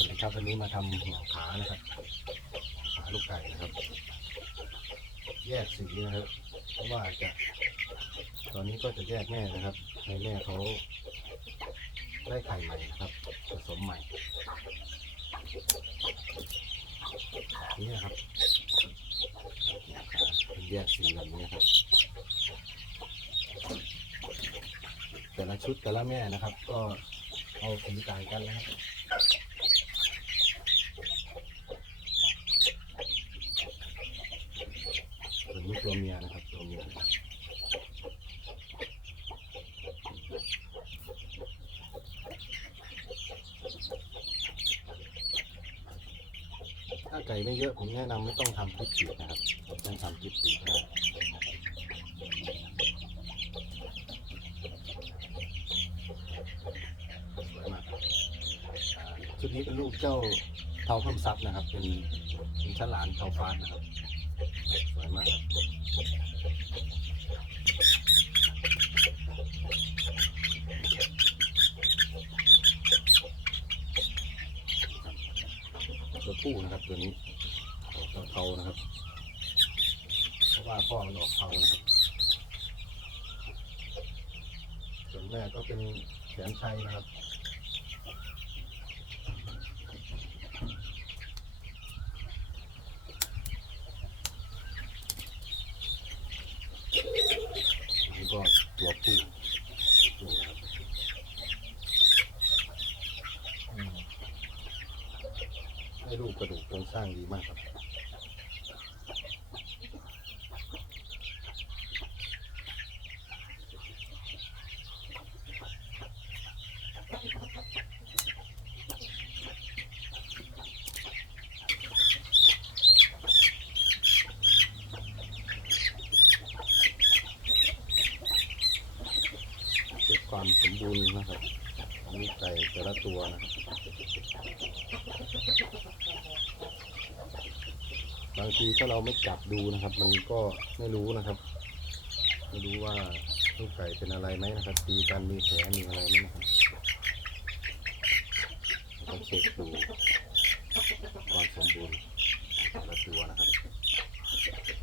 วัสดีครับวันนี้มาทำหัวขานะครับขาลูกไก่นะครับ แยกสีนะครับ เพราะว่าจะ ตอนนี้ก็จะแยกแม่นะครับให้แม่เขาได้ไข่ใหม่นะครับผสมใหม่นี่ครับแยกสีแบบนี้นะครับ แต่ละชุดแต่ละแม่นะครับ ก็เอาสีต่างกันนะครับ ส่วนนี้ ตัวเมียนะครับตัวเมียถ้าไก่ไม่เยอะผมแนะนำไม่ต้องทำทิปปีกนะครับต้องทำทิปปีกได้ชุดนี้เป็นลูกเจ้าเทาข้ามซับนะครับ เป็นเป็นฉลานเทาฟ้านะครับ สวยมากตัวผู้นะครับตัวนี้ออกเทานะครับ เพราะว่าพ่อมันออกเทานะครับส่วนแม่ก็เป็นแสนชัยนะครับ แล้วก็ ตัวผู้นี่นะครับอืมให้ลูกกระดูกโครงสร้างดีมากครับ ความสมบูรณ์นะครับของลูกไก่แต่ละตัวนะครับบางทีถ้าเราไม่จับดูนะครับ มันก็ไม่รู้นะครับ ไม่รู้ว่าลูกไก่เป็นอะไรไหมนะครับ ตีกันมีแผลมีอะไรไหมนะครับต้องเช็คดูความสมบูรณ์แต่ละตัวนะครับ